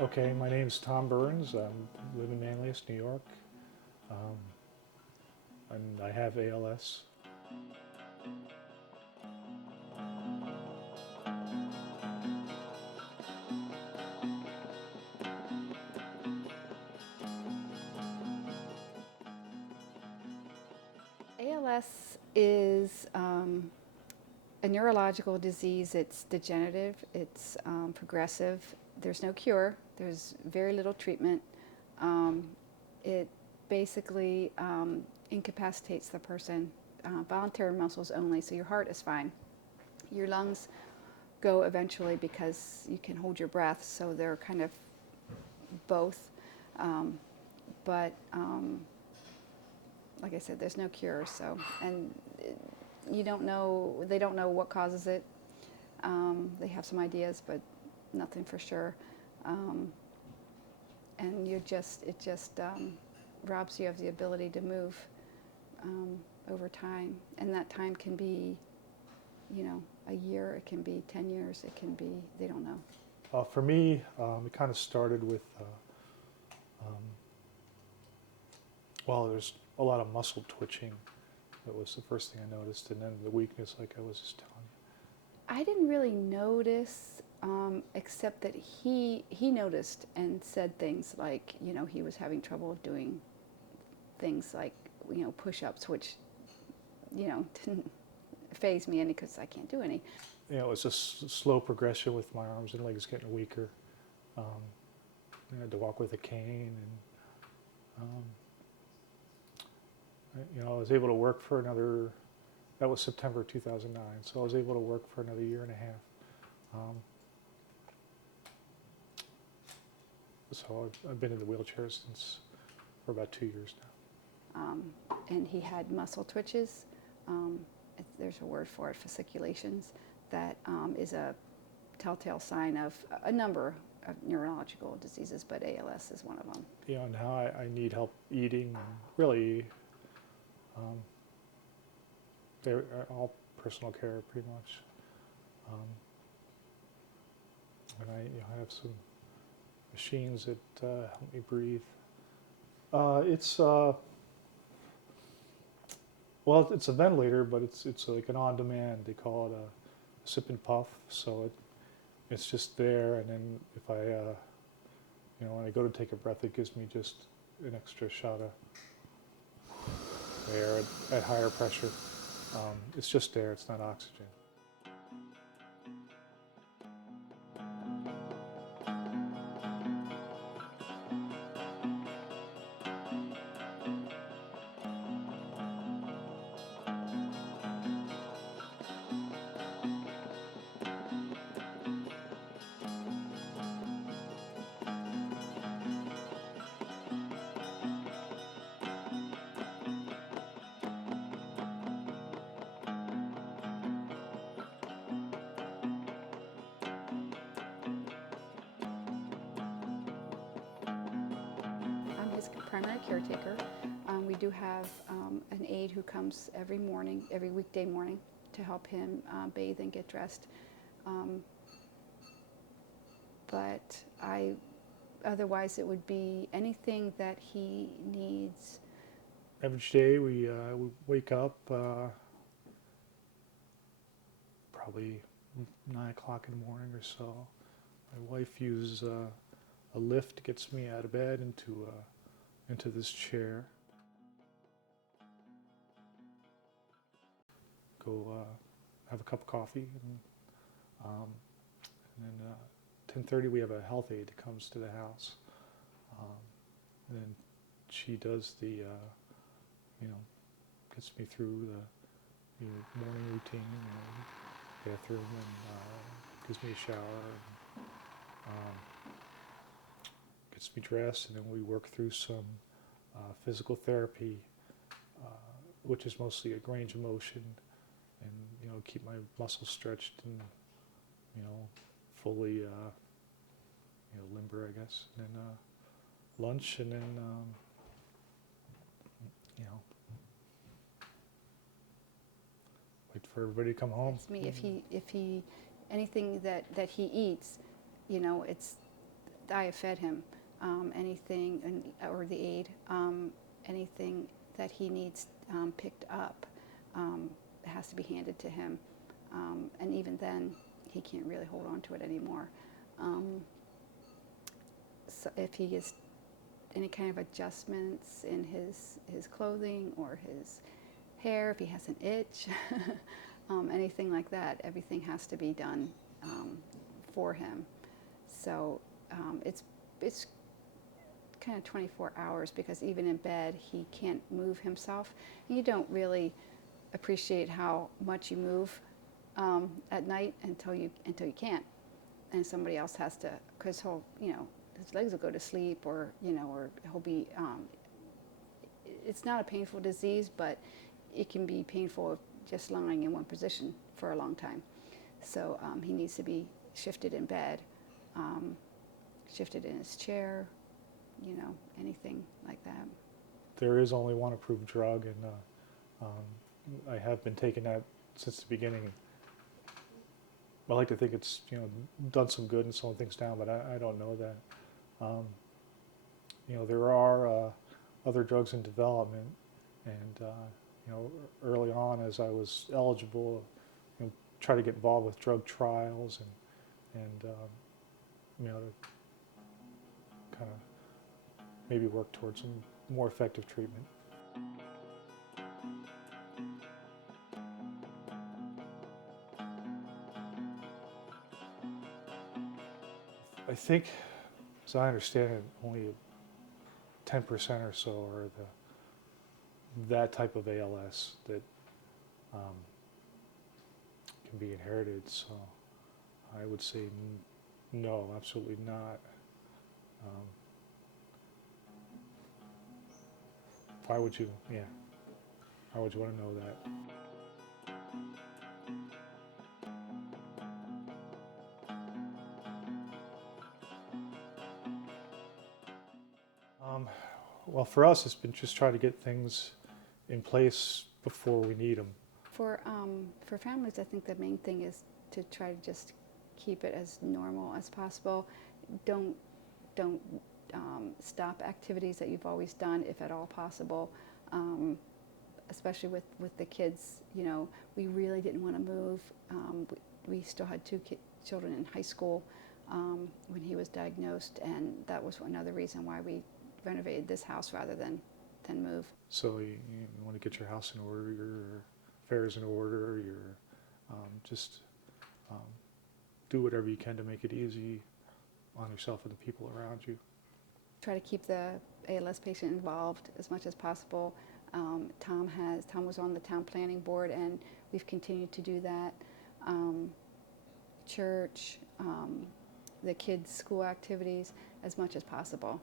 Okay, my name is Tom Byrnes. I live in Manlius, New York, um, and I have ALS. ALS is a neurological disease. It's degenerative, it's progressive. There's no cure, there's very little treatment. It basically incapacitates the person, voluntary muscles only, so your heart is fine. Your lungs go eventually because you can hold your breath, so they're kind of both. Um, but like I said, there's no cure. So, and you don't know. They don't know what causes it. They have some ideas, but nothing for sure. Um, and it just robs you of the ability to move over time. And that time can be, a year. It can be 10 years. It can be. They don't know. For me, it kind of started with, um, well, there's a lot of muscle twitching. That was the first thing I noticed, and then the weakness, like I was just telling I didn't really notice, except that he noticed and said things like, he was having trouble doing things like, push-ups, which, didn't faze me any because I can't do any. you. It was just slow progression with my arms and legs getting weaker. Um, I had to walk with a cane, and I was able to work for another. That was September 2009, so I was able to work for another year and a half. Um, so I've been in the wheelchair for about 2 years now. And he had muscle twitches. There's a word for it, fasciculations. That is a telltale sign of a number of neurological diseases, but ALS is one of them. Now I need help eating, and really, um, they're all personal care pretty much. And I have some machines that help me breathe. It's well, it's a ventilator, but it's like an on-demand. They call it a sip and puff. So it's just there, and then if I when I go to take a breath, it gives me just an extra shot of air at higher pressure. It's just air, it's not oxygen. I'm his primary caretaker. We do have an aide who comes every morning, every weekday morning, to help him bathe and get dressed. Um, but otherwise, it would be anything that he needs. Every day we wake up probably 9 o'clock in the morning or so. My wife uses a lift, gets me out of bed into this chair. Go have a cup of coffee, um, and then 10:30 we have a health aide that comes to the house. And then she does the gets me through the morning routine, bathroom, and gives me a shower, and, gets me dressed, and then we work through some physical therapy, uh, which is mostly a range of motion, and keep my muscles stretched and fully limber, I guess. And then lunch, and then you know wait for everybody to come home. It's me if he anything that he eats, it's I have fed him anything, or the aide, anything that he needs picked up has to be handed to him. And even then, he can't really hold on to it anymore. So if he gets any kind of adjustments in his clothing or his hair, if he has an itch, anything like that, everything has to be done for him. So it's kind of 24 hours, because even in bed he can't move himself. And you don't really appreciate how much you move at night until you can't, and somebody else has to, because he'll, his legs will go to sleep, or or he'll be. It's not a painful disease, but it can be painful just lying in one position for a long time. So he needs to be shifted in bed, shifted in his chair, anything like that. There is only one approved drug, and I have been taking that since the beginning. I like to think it's done some good and slowing things down, but I don't know that. There are other drugs in development, and early on, as I was eligible, try to get involved with drug trials and to kind of maybe work towards some more effective treatment. I think, as I understand it, only 10% or so are that type of ALS that can be inherited. So I would say no, absolutely not. Why would you? Yeah. Why would you want to know that? Well, for us, it's been just trying to get things in place before we need them. For families, I think the main thing is to try to just keep it as normal as possible. Don't stop activities that you've always done, if at all possible. Especially with the kids, we really didn't want to move. We still had two children in high school when he was diagnosed, and that was another reason why we renovated this house rather than move. So you want to get your house in order, your affairs in order, just do whatever you can to make it easy on yourself and the people around you. Try to keep the ALS patient involved as much as possible. Tom was on the town planning board, and we've continued to do that. Church, the kids' school activities, as much as possible.